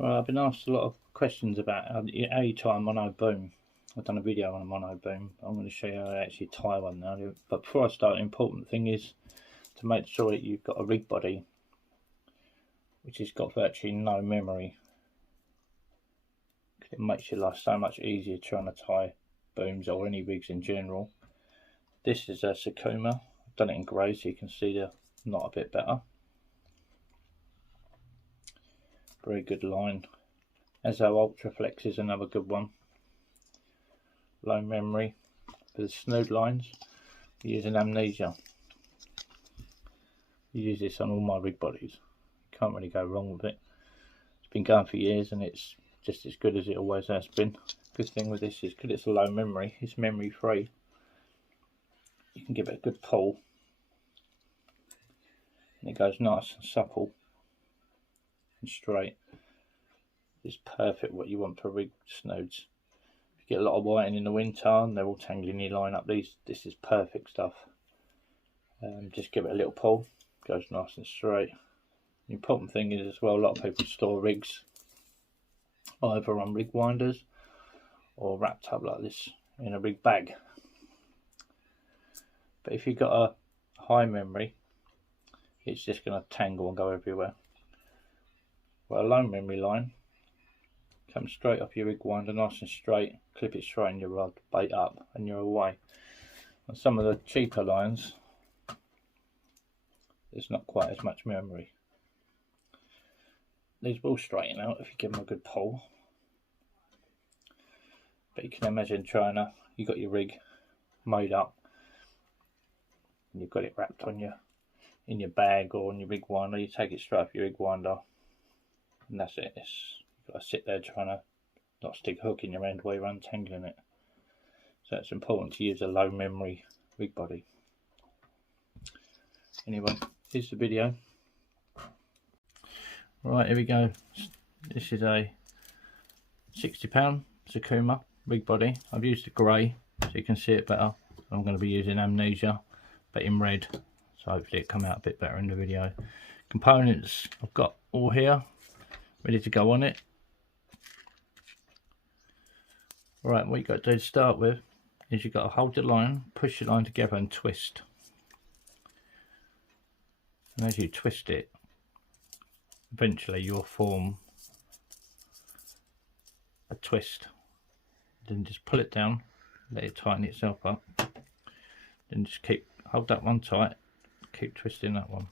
Well, I've been asked a lot of questions about how you tie a mono boom. I've done a video on a mono boom. I'm going to show you how to actually tie one now. But before I start, the important thing is to make sure that you've got a rig body which has got virtually no memory. It makes your life so much easier trying to tie booms or any rigs in general. This is a Sakuma. I've done it in grey so you can see the knot a bit better. Very good line. Esso Ultraflex is another good one. Low memory. For the snood lines, we use an Amnesia. I use this on all my rig bodies. Can't really go wrong with it. It's been going for years and it's just as good as it always has been. Good thing with this is because it's a low memory, it's memory free. You can give it a good pull and it goes nice and supple and straight. It's perfect what you want for rig snoods. If you get a lot of whiting in the winter and they're all tangling your line up, this is perfect stuff. Just give it a little pull, goes nice and straight. The important thing is as well, a lot of people store rigs either on rig winders or wrapped up like this in a rig bag. But if you've got a high memory, it's just going to tangle and go everywhere. Well, a low memory line comes straight off your rig winder, nice and straight, clip it straight in your rod, bait up, and you're away. On some of the cheaper lines, there's not quite as much memory. These will straighten out if you give them a good pull. But you can imagine you've got your rig made up, and you've got it wrapped on in your bag or on your rig winder. You take it straight off your rig winder, and that's it. You've got to sit there trying to not stick a hook in your end while you're untangling it. So it's important to use a low memory rig body. Anyway, here's the video. Right, here we go. This is a £60 Sakuma rig body. I've used the grey so you can see it better. I'm going to be using Amnesia but in red, so hopefully it come out a bit better in the video. Components I've got all here ready to go on it. Right, what you've got to do to start with is you've got to hold the line, push your line together and twist. And as you twist it, eventually you'll form a twist. Then just pull it down, let it tighten itself up. Then just hold that one tight, keep twisting that one.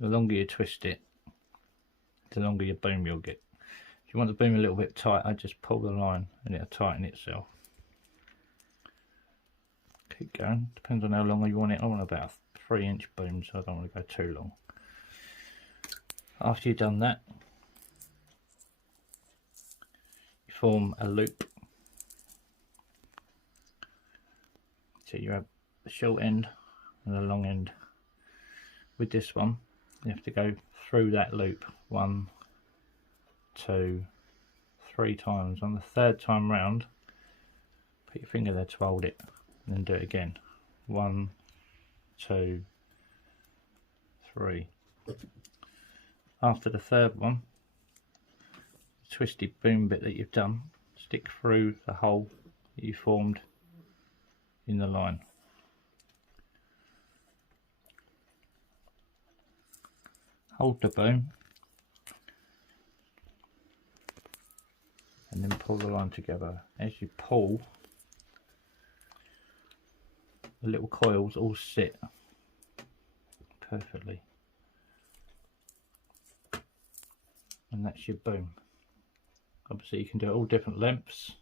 The longer you twist it, the longer your boom you'll get. If you want the boom a little bit tighter, just pull the line and it'll tighten itself. Keep going, depends on how long you want it. I want about a 3-inch boom, so I don't want to go too long. After you've done that, you form a loop. So you have a short end and a long end. With this one, you have to go through that loop 1, 2, 3 times. On the 3rd time round, put your finger there to hold it, and then do it again. 1, 2, 3. After the 3rd one, the twisted boom bit that you've done, stick through the hole that you formed in the line. Hold the boom and then pull the line together. As you pull, the little coils all sit perfectly, and that's your boom. Obviously you can do it all different lengths,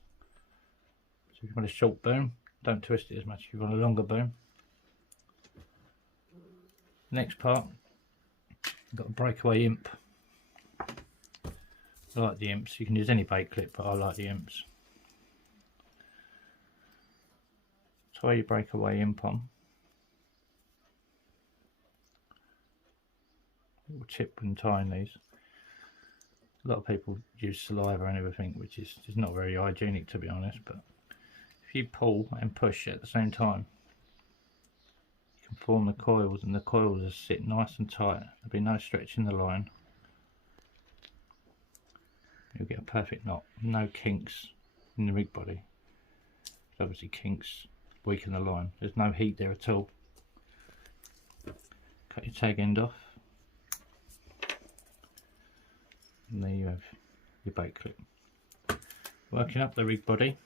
so if you want a short boom, don't twist it as much. If you want a longer boom, next part, you've got a breakaway imp. I like the imps. You can use any bait clip, but I like the imps. Tie your breakaway imp on. Little tip when tying these. A lot of people use saliva and everything, which is not very hygienic, to be honest, but if you pull and push at the same time, you can form the coils, and the coils will sit nice and tight. There'll be no stretch in the line, you'll get a perfect knot. No kinks in the rig body. Obviously kinks weaken the line. There's no heat there at all. Cut your tag end off, and there you have your bait clip. Working up the rig body.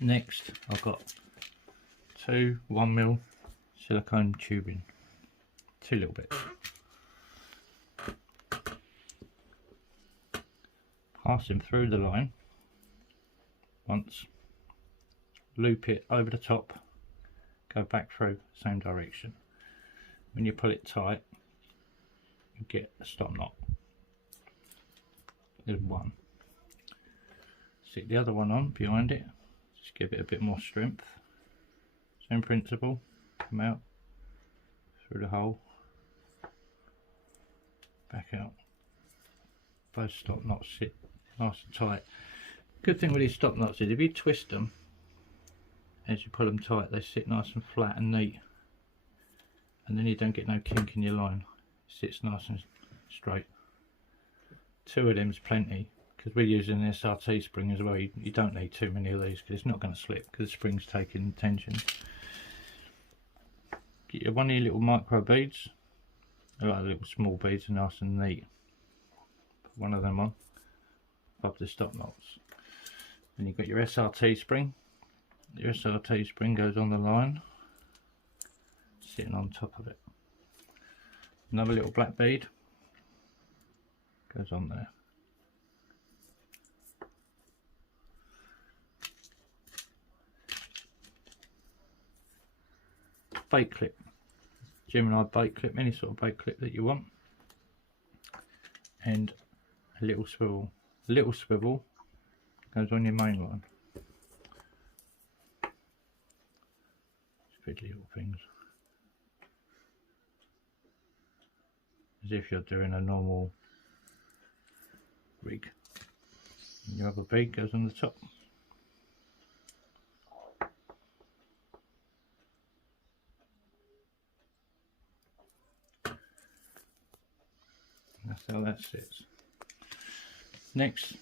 Next I've got two 1mm silicone tubing, two little bits. Pass them through the line once, loop it over the top, go back through same direction. When you pull it tight, you get a stop knot. There's one. Stick the other one on behind it, just give it a bit more strength. Same principle, come out through the hole, back out. Both stop knots sit nice and tight. Good thing with these stop knots is if you twist them as you pull them tight, they sit nice and flat and neat, and then you don't get no kink in your line. It sits nice and straight. Two of them's plenty, because we're using an SRT spring as well. You don't need too many of these because it's not going to slip because the spring's taking tension. Get your one of your little micro beads. I like the little small beads, are nice and neat. Put one of them on above the stop knots. Then you've got your SRT spring. Your SRT spring goes on the line, sitting on top of it. Another little black bead goes on there. Bait clip, Gemini bait clip, any sort of bait clip that you want, and a little swivel. The little swivel goes on your main line. Pretty little things, as if you're doing a normal rig. And your other bead goes on the top. That's how that sits. Next,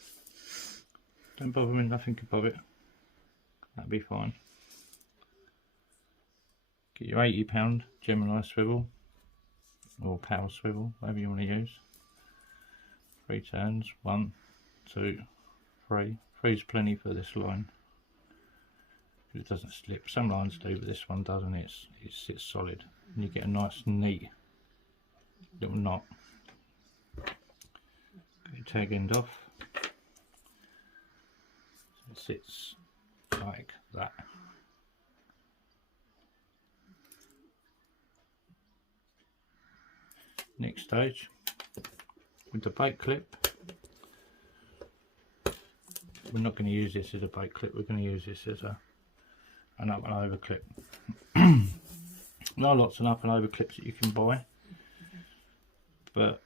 don't bother with nothing above it, that'll be fine. Get your 80-pound Gemini swivel, or power swivel, whatever you want to use. 3 turns, 1, 2, 3. 3's plenty for this line. It doesn't slip. Some lines do, but this one doesn't. It sits solid, and you get a nice, neat little knot. Get your tag end off. So it sits like that. Next stage, with the bait clip, we're not going to use this as a bait clip, we're going to use this as an up and over clip. There are lots of up and over clips that you can buy, but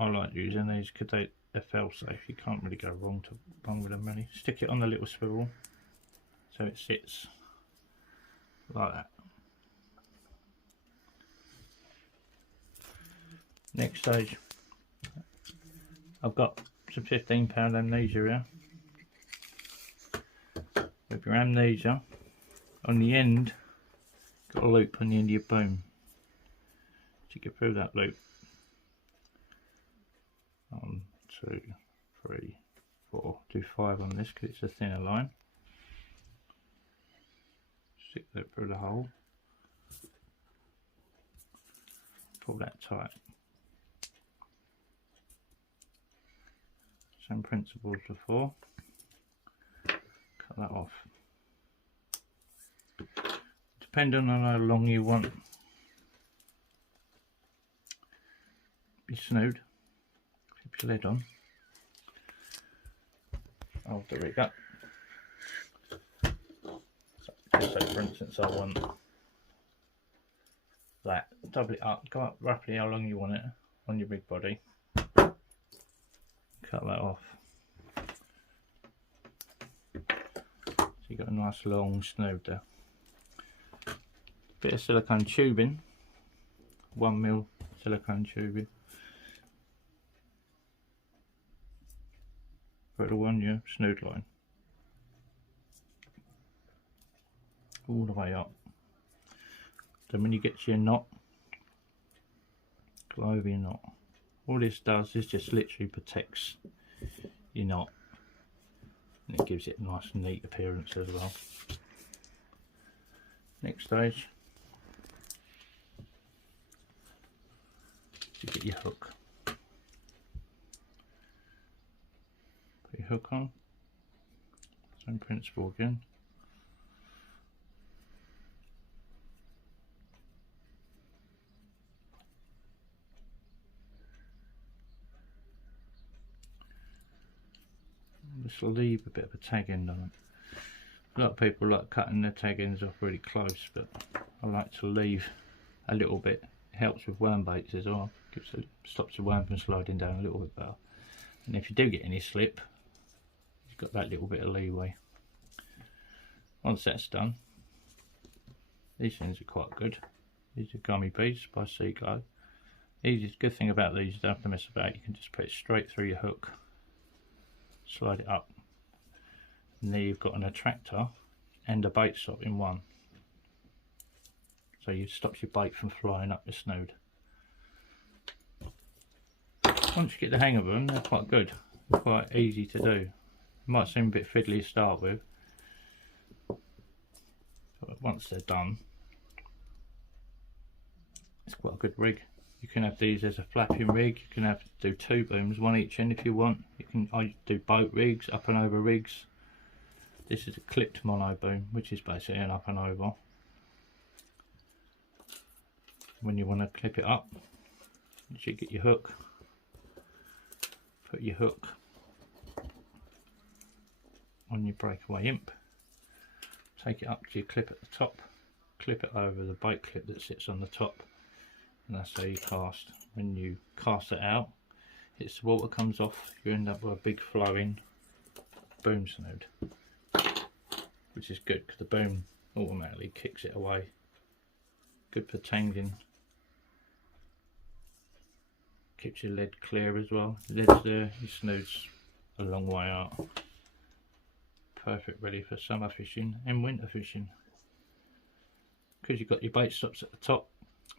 I like using these because they're fail safe. You can't really go wrong with them really. Stick it on the little swivel so it sits like that. Next stage, I've got some 15-pound amnesia here. With your amnesia, on the end, got a loop on the end of your boom. So you get through that loop. 1, 2, 3, 4. Do 5 on this because it's a thinner line. Stick that through the hole. Pull that tight. Same principle as before. Cut that off. Depending on how long you want your snood, keep your lid on. Hold the rig up. So for instance, I want that. Double it up. Go up roughly how long you want it on your rig body. Cut that off. So you've got a nice long snood there. Bit of silicone tubing, 1mm silicone tubing. thread along your snood line all the way up. Then when you get to your knot, go over your knot. All this does is just literally protects your knot, and it gives it a nice neat appearance as well. Next stage, you get your hook. Put your hook on, same principle again. Just leave a bit of a tag end on it. A lot of people like cutting their tag ends off really close, but I like to leave a little bit. It helps with worm baits as well. Stops the worm from sliding down a little bit better. And if you do get any slip, you've got that little bit of leeway. Once that's done, these things are quite good. These are gummy beads by Seaglow. The good thing about these, you don't have to mess about. You can just put it straight through your hook, slide it up, and there you've got an attractor and a bait stop in one. So it stops your bait from flying up your snood. Once you get the hang of them, they're quite good. They're quite easy to do. It might seem a bit fiddly to start with, but once they're done, it's quite a good rig. You can have these as a flapping rig. You can do 2 booms, one each end if you want. I do boat rigs, up and over rigs. This is a clipped mono boom, which is basically an up and over. When you want to clip it up, you should get your hook. Put your hook on your breakaway imp. Take it up to your clip at the top. Clip it over the bait clip that sits on the top. And that's how you cast. When you cast it out, its water comes off, you end up with a big flowing boom snood, which is good because the boom automatically kicks it away. Good for tangling. Keeps your lead clear as well. Lead's there, your snood's a long way out. Perfect ready for summer fishing and winter fishing. Because you've got your bait stops at the top.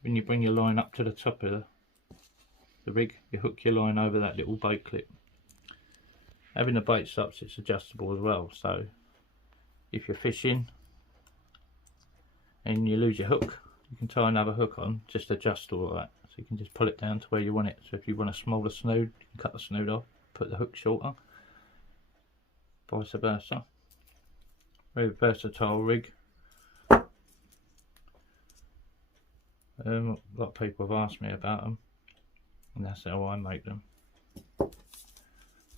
When you bring your line up to the top of the rig, you hook your line over that little bait clip. Having the bait stops, it's adjustable as well, so if you're fishing and you lose your hook, you can tie another hook on, just adjust all of that. So you can just pull it down to where you want it. So if you want a smaller snood, you can cut the snood off, put the hook shorter, vice versa. Very versatile rig. A lot of people have asked me about them, and that's how I make them.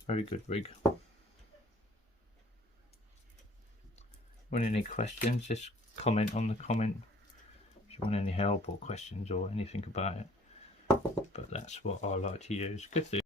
Very good rig. Want any questions, just comment on the comment if you want any help or questions or anything about it. But that's what I like to use. Good thing.